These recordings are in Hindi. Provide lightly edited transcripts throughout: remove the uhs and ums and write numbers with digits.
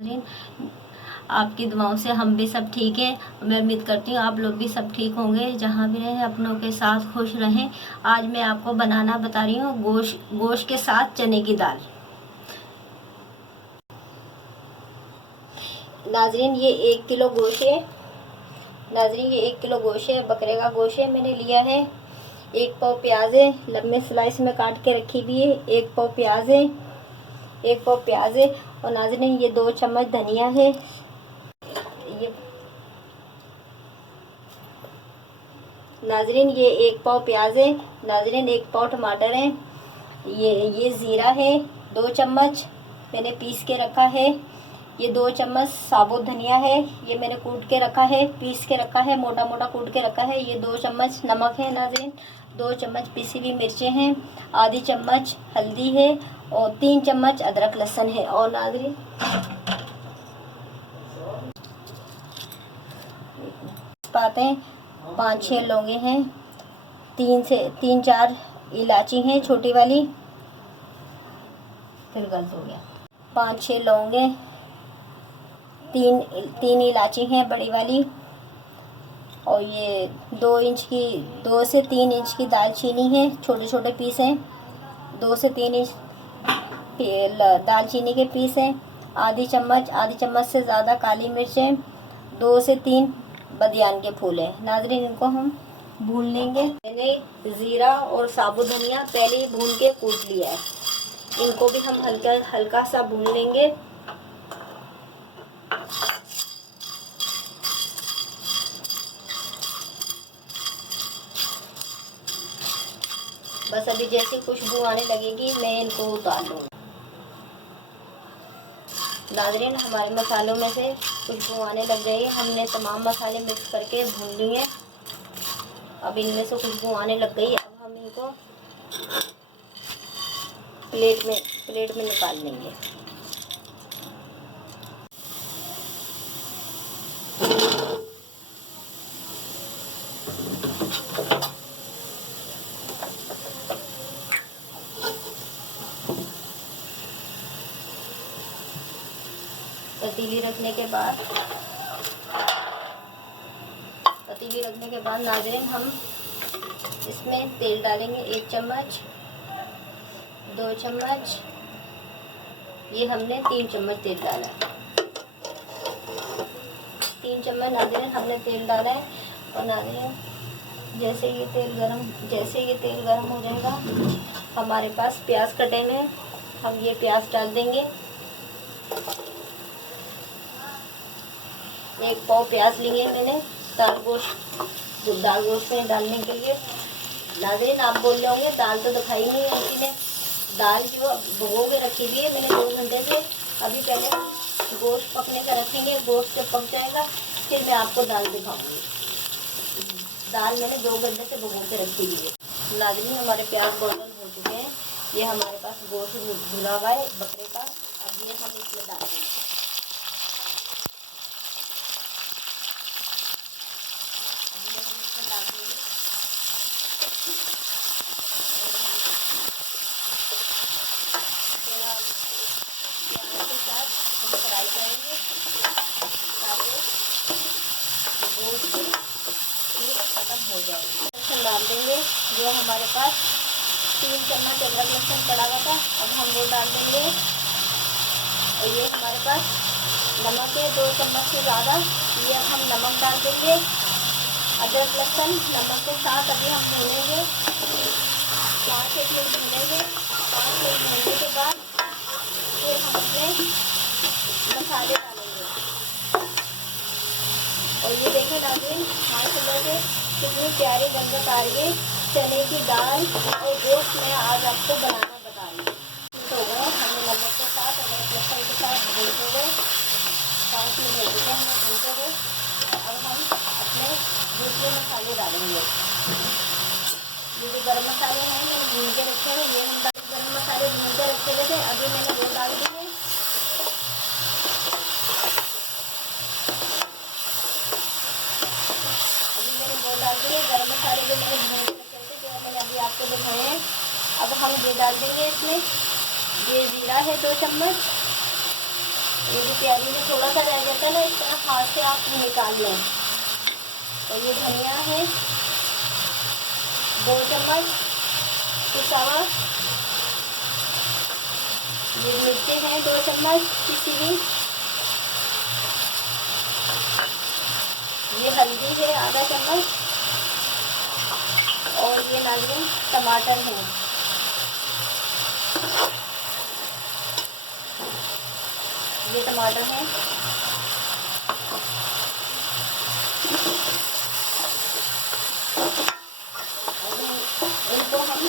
आपकी दुआओं से हम भी सब ठीक हैं। मैं उम्मीद करती हूँ आप लोग भी सब ठीक होंगे, जहाँ भी रहें अपनों के साथ खुश रहें। आज मैं आपको बनाना बता रही हूँ गोश्त के साथ चने की दाल। नाजरीन ये 1 किलो गोश्त है। नाजरीन ये 1 किलो गोश्त है, बकरे का गोश्त है मैंने लिया है। 1 पाव प्याज है, लंबे स्लाइस में काट के रखी हुई है। 1 पाव प्याज है, 1 पाव प्याज है। और नाजरीन ये 2 चम्मच धनिया है। ये नाजरीन ये 1 पाव प्याज है। नाजरीन 1 पाव टमाटर है। ये ज़ीरा है 2 चम्मच, मैंने पीस के रखा है। ये 2 चम्मच साबुत धनिया है, ये मैंने कूट के रखा है, पीस के रखा है, मोटा मोटा कूट के रखा है। ये 2 चम्मच नमक है नाज़रीन, 2 चम्मच पिसी हुई मिर्चें हैं, आधी चम्मच हल्दी है और 3 चम्मच अदरक लहसुन है। और नाज़रीन पाते हैं 5-6 लौंगे हैं, 3-4 इलायची हैं छोटी वाली, फिर गलत हो गया, 5-6 लौंगे, 3 इलायची हैं बड़ी वाली। और ये 2 से 3 इंच की दालचीनी है, छोटे छोटे पीस हैं। 2 से 3 इंच दालचीनी के पीस हैं। आधी चम्मच से ज़्यादा काली मिर्चें, 2 से 3 बदियान के फूल हैं। नाजरीन इनको हम भून लेंगे। मैंने ज़ीरा और साबुत धनिया पहले ही भून के कूट लिया है, इनको भी हम हल्का सा भून लेंगे। बस अभी जैसी खुशबू आने लगेगी मैं इनको उतार लूँगी। नाजरीन हमारे मसालों में से खुशबू आने लग गई है, हमने तमाम मसाले मिक्स करके भून लिए। अब इनमें से खुशबू आने लग गई, अब हम इनको प्लेट में निकाल लेंगे। पतीली रखने के बाद नाज़रीन हम इसमें तेल डालेंगे 1 चम्मच, 2 चम्मच, ये हमने 3 चम्मच तेल डाला है। 3 चम्मच नाज़रीन हमने तेल डाला है। और नाज़रीन जैसे ये तेल गरम हो जाएगा, हमारे पास प्याज कटे में, हम ये प्याज डाल देंगे। 1 पाव प्याज लिए मैंने दाल गोश्त में डालने के लिए। नाज़रीन आप बोल रहे होंगे दाल तो दिखाई नहीं है किसी ने। दाल जो भिगो के रखी थी मैंने 2 घंटे से, अभी पहले गोश्त पकने का रखेंगे। गोश्त जब पक जाएगा फिर मैं आपको दाल दिखाऊंगी। दाल मैंने 2 घंटे से भिगो के रखी हुई है। नाज़रीन हमारे प्याज गोल्डन हो चुके हैं, ये हमारे पास गोश्त धुला हुआ है बकरे का। अब ये हम इसमें डाल देंगे। लहसुन डाल देंगे, जो हमारे पास 3 चम्मच अदरक लहसुन पड़ा हुआ था, अब हम वो डाल देंगे। और ये हमारे पास नमक है 2 चम्मच से ज़्यादा, ये अब हम नमक डाल देंगे। अदरक लहसुन नमक के साथ अभी हम भूनेंगे, 5-6 मिनट भूनेंगे। 5 मिनट भूनने के बाद फिर हम अपने मसाले डालेंगे। और ये देखें नाज़रीन माशाल्लाह से कितनी प्यारी गंध आ रही है। चने की दाल और गोश्त मैं आज आपको बनाना बता रही हूँ। हो गए हमें नमक के साथ अदरक लहसुन के साथ भूनते हुए 5 मिनट हो गए हमें भूनते हुए। अब हम अपने दूसरे मसाले डालेंगे। ये जो गर्म मसाले हैं मैंने भून के रखे हैं, ये हम गर्म मसाले भून के रखे हुए थे, अभी मैंने वो डाल दिए। गरम मसाले जो मैंने भून के रखे थे, जो मैंने अभी आपको दिखाए हैं, अब हम ये डाल देंगे इसमें। ये ज़ीरा है 2 चम्मच, ये जो प्याजी में थोड़ा सा रह जाता है ना, इस तरह हाथ से आप निकाल लें। और ये धनिया है 2 चम्मच पिसा हुआ, ये मिर्चें हैं 2 चम्मच पिसी हुई, ये हल्दी है आधा चम्मच, और ये नाज़रीन टमाटर है, ये टमाटर है। इनको हम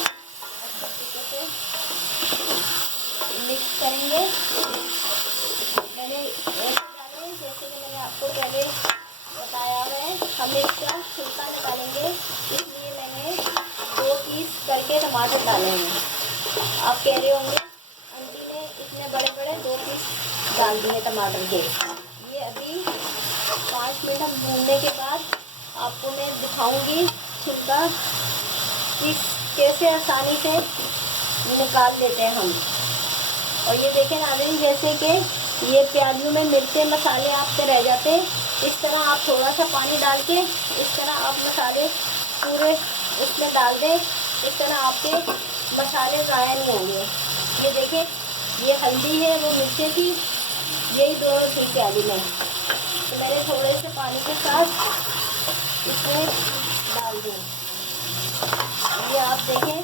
मिक्स करेंगे। मैंने ऐसे डाले जैसे कि मैंने आपको पहले बताया है, हम इसका छिलका निकालेंगे, इसलिए मैंने 2 पीस करके टमाटर डाले हैं। आप कह रहे होंगे आंटी ने इतने बड़े बड़े 2 पीस डाल दिए टमाटर के। ये अभी 5 मिनट हम भूनने के बाद आपको मैं दिखाऊंगी छिलका कि कैसे आसानी से निकाल लेते हैं हम। और ये देखें नाज़रीन, जैसे कि ये प्याज़ों में मिर्चें मसाले आपके रह जाते हैं, इस तरह आप थोड़ा सा पानी डाल के इस तरह आप मसाले पूरे उसमें डाल दें, इस तरह आपके मसाले ज़ाया नहीं होंगे। ये देखें, ये हल्दी है, वो मिर्चें थी, यही दोनों थी प्याज़ी में, तो मैंने थोड़े से पानी के साथ इसमें डाल दी। ये आप देखें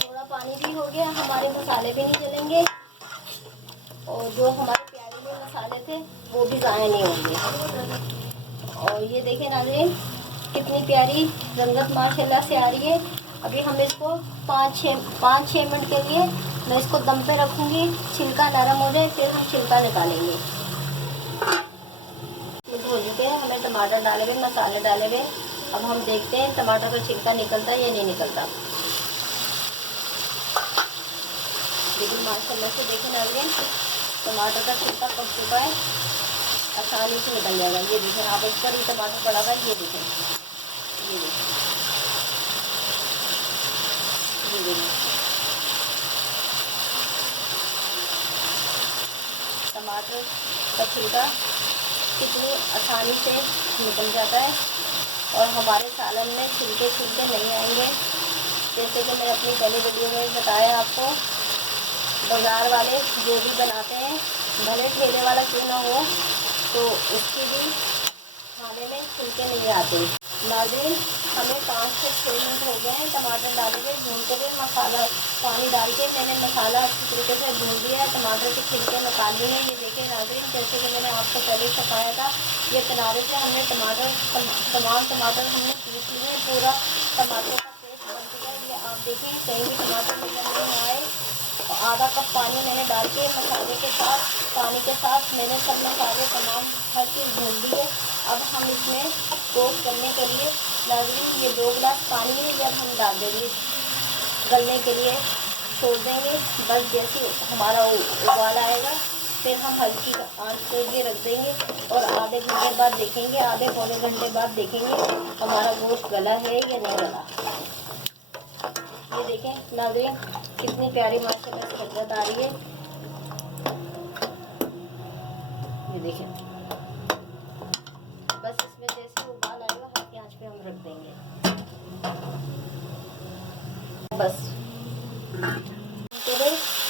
थोड़ा पानी भी हो गया, हमारे मसाले भी नहीं जलेंगे, और जो हमारे प्याज़ में मसाले थे वो भी ज़ाया नहीं होंगे। और ये देखें नाज़रीन, कितनी प्यारी रंगत माशाल्लाह से आ रही है। अभी हम इसको 5-6 मिनट के लिए मैं इसको दम पे रखूँगी, छिलका नरम हो जाए, फिर हम छिलका निकालेंगे। धो चुके हैं, हमें टमाटर डाले हुए, मसाले डाले हुए। अब हम देखते हैं टमाटर का छिलका निकलता है या नहीं निकलता। लेकिन माशाल्लाह से देखें नाज़रीन, टमाटर का छिलका पक चुका है, आसानी से निकल जाएगा। ये देखें, आप ऊपर ही टमाटर पड़ा हुआ है, ये देखें, ये देखें, ये देखें, टमाटर का छिलका कितनी आसानी से निकल जाता है, और हमारे सालन में छिलके नहीं आएंगे। जैसे कि मैंने अपनी पहले वीडियो में बताया आपको, बाज़ार वाले जो भी बनाते हैं, भले ठेले वाला क्यों ना हो, तो उसकी भी खाने में छिलके नहीं आते। नाज़रीन, हमें 5 से 6 मिनट हो गए हैं टमाटर डाले हुए, भूनते हुए। मसाला पानी डाल के मैंने मसाला अच्छी तरीके से भून दिया है, टमाटर के छिलके निकाल लिए हैं। ये देखें नाज़रीन, जैसे कि मैंने आपको पहले बताया था, ये किनारे से हमने तमाम टमाटर हमने पीस लिए हैं, पूरा टमाटर का पेस्ट बन चुका है। ये आप देखें, कहीं भी टमाटर नजर नहीं आए। आधा कप पानी मैंने डाल के मसाले के साथ, पानी के साथ मैंने सब मसाले तमाम हर चीज़ भून दी है। अब हम इसमें रोस्ट करने के लिए नाज़रीन ये 2 गिलास पानी है, जब हम डाल देंगे गलने के लिए छोड़ देंगे। बस जैसे हमारा उबाल आएगा, फिर हम हल्की आंच पे ये रख देंगे, और आधे घंटे बाद देखेंगे, आधे पौने घंटे बाद देखेंगे हमारा गोश्त गला है या नहीं गला। ये देखें नाज़रीन, कितनी प्यारी माशाल्लाह से लज्जत आ रही है। ये देखें, बस इसमें जैसे उबाल आएगा हल्की आंच पे हम रख देंगे। बस तो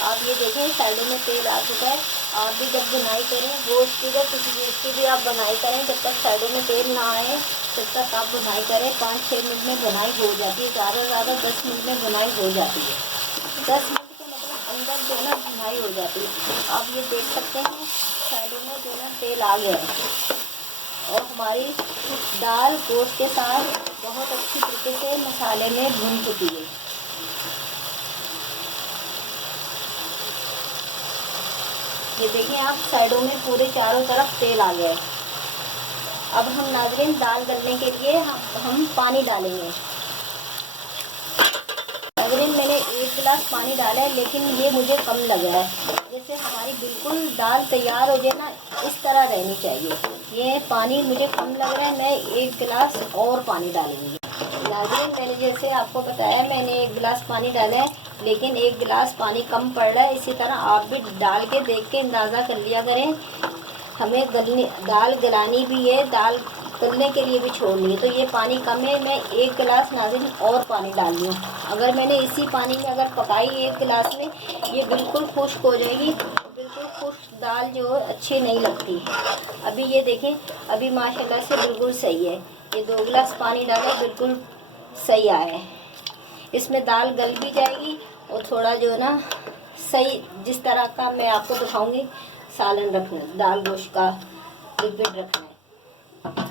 आप ये देखें, साइडों में तेल आ चुका है। आप भी जब बुनाई करें गोश्त की, जब किसी चीज़ की भी आप बुनाई करें, जब तक साइडों में तेल ना आए तब तक आप बुनाई करें। 5-6 मिनट में बुनाई हो जाती है, ज़्यादा से ज़्यादा 10 मिनट में बुनाई हो जाती है। 10 मिनट के मतलब अंदर जो है ना बुनाई हो जाती है। आप ये देख सकते हैं साइडों में जो है तेल आ गया है, और हमारी दाल गोश्त के साथ बहुत अच्छी तरीके से मसाले में भून चुकी है। ये देखें आप, साइडों में पूरे चारों तरफ तेल आ गया है। अब हम नाज़रीन दाल गलने के लिए हम पानी डालेंगे। नाज़रीन, मैंने 1 गिलास पानी डाला है, लेकिन ये मुझे कम लग रहा है। जैसे हमारी बिल्कुल दाल तैयार हो जाए ना, इस तरह रहनी चाहिए। ये पानी मुझे कम लग रहा है, मैं 1 गिलास और पानी डालूंगी। नाज़रीन, मैंने जैसे आपको बताया, मैंने 1 गिलास पानी डाला है। लेकिन 1 गिलास पानी कम पड़ रहा है। इसी तरह आप भी डाल के देख के अंदाज़ा कर लिया करें। हमें दाल गलानी भी है, दाल गलने के लिए भी छोड़नी है। तो ये पानी कम है, मैं 1 गिलास नाज़रीन और पानी डाल रही हूँ। अगर मैंने इसी पानी में अगर पकाई 1 गिलास में, ये बिल्कुल खुश्क हो जाएगी। बिल्कुल खुश्क दाल जो है अच्छी नहीं लगती। अभी ये देखें, अभी माशाल्लाह से बिल्कुल सही है। ये 2 गिलास पानी डाला, बिल्कुल सही आया है। इसमें दाल गल भी जाएगी और थोड़ा जो है ना सही, जिस तरह का मैं आपको दिखाऊंगी सालन रखना, दाल गोश्त का लिक्विड रखना है।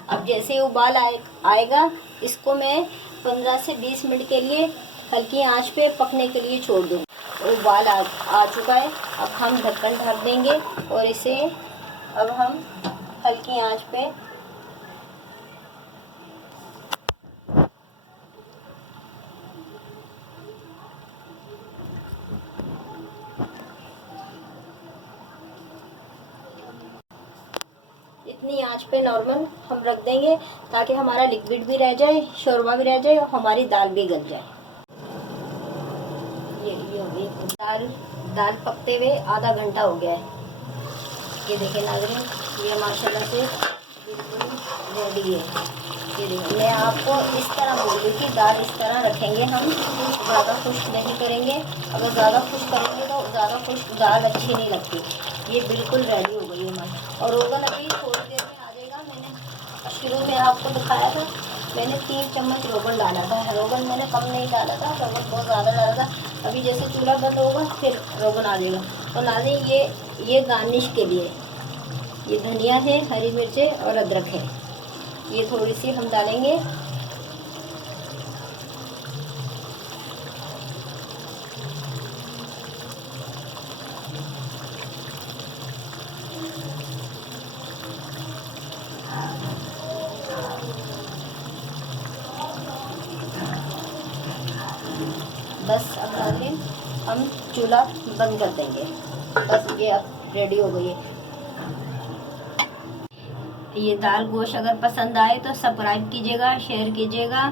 अब जैसे उबाल आएगा, इसको मैं 15 से 20 मिनट के लिए हल्की आंच पे पकने के लिए छोड़ दूँ। उबाल आ चुका है। अब हम ढक्कन ढक देंगे और इसे अब हम हल्की आंच पे इतनी आंच पे नॉर्मल हम रख देंगे, ताकि हमारा लिक्विड भी रह जाए, शोरबा भी रह जाए और हमारी दाल भी गल जाए। ये हो गई दाल पकते हुए आधा घंटा हो गया है। ये देखें नाज़रीन, ये माशाल्लाह से बिल्कुल रेडी है। ये देखिए, मैं आपको इस तरह बोल रही हूँ कि दाल इस तरह रखेंगे हम, ज़्यादा खुश्क नहीं करेंगे। अगर ज़्यादा खुश्क करेंगे तो ज़्यादा खुश्क दाल अच्छी नहीं लगती। ये बिल्कुल रेडी हो गई है। और रोगन अभी थोड़ी देर में आ जाएगा। मैंने शुरू में आपको दिखाया था, मैंने 3 चम्मच रोगन डाला था। रोगन मैंने कम नहीं डाला था, रोगन बहुत ज़्यादा डाला था। अभी जैसे चूल्हा बंद होगा फिर रोगन आ जाएगा। और नाज़रीन ये गार्निश के लिए ये धनिया है, हरी मिर्चें और अदरक है, ये थोड़ी सी हम डालेंगे। बस अब नाज़रीन हम चूल्हा बंद कर देंगे। बस ये अब रेडी हो गई है। ये दाल गोश्त अगर पसंद आए तो सब्सक्राइब कीजिएगा, शेयर कीजिएगा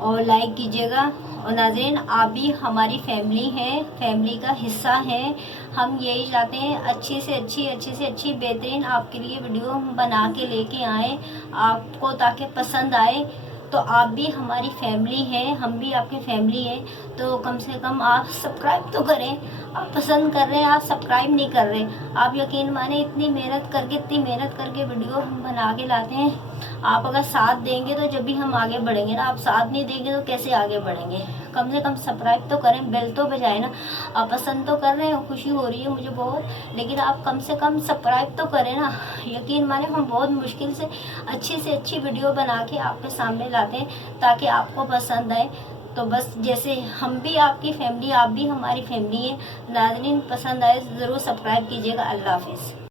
और लाइक कीजिएगा। और नाज़रीन, आप भी हमारी फैमिली हैं, फैमिली का हिस्सा हैं। हम यही चाहते हैं अच्छी से अच्छी बेहतरीन आपके लिए वीडियो बना के लेके आएँ आपको, ताकि पसंद आए। तो आप भी हमारी फैमिली हैं, हम भी आपकी फैमिली हैं। तो कम से कम आप सब्सक्राइब तो करें। आप पसंद कर रहे हैं, आप सब्सक्राइब नहीं कर रहे। आप यकीन माने इतनी मेहनत करके वीडियो हम बना के लाते हैं। आप अगर साथ देंगे तो जब भी हम आगे बढ़ेंगे ना। आप साथ नहीं देंगे तो कैसे आगे बढ़ेंगे। कम से कम सब्सक्राइब तो करें, बेल तो बजाए ना। आप पसंद तो कर रहे हैं, खुशी हो रही है मुझे बहुत, लेकिन आप कम से कम सब्सक्राइब तो करें ना। यकीन माने हम बहुत मुश्किल से अच्छी वीडियो बना के आपके सामने लाते हैं, ताकि आपको पसंद आए। तो बस जैसे हम भी आपकी फैमिली, आप भी हमारी फैमिली है। नाज़रीन, पसंद आए ज़रूर सब्सक्राइब कीजिएगा। अल्लाह हाफिज़।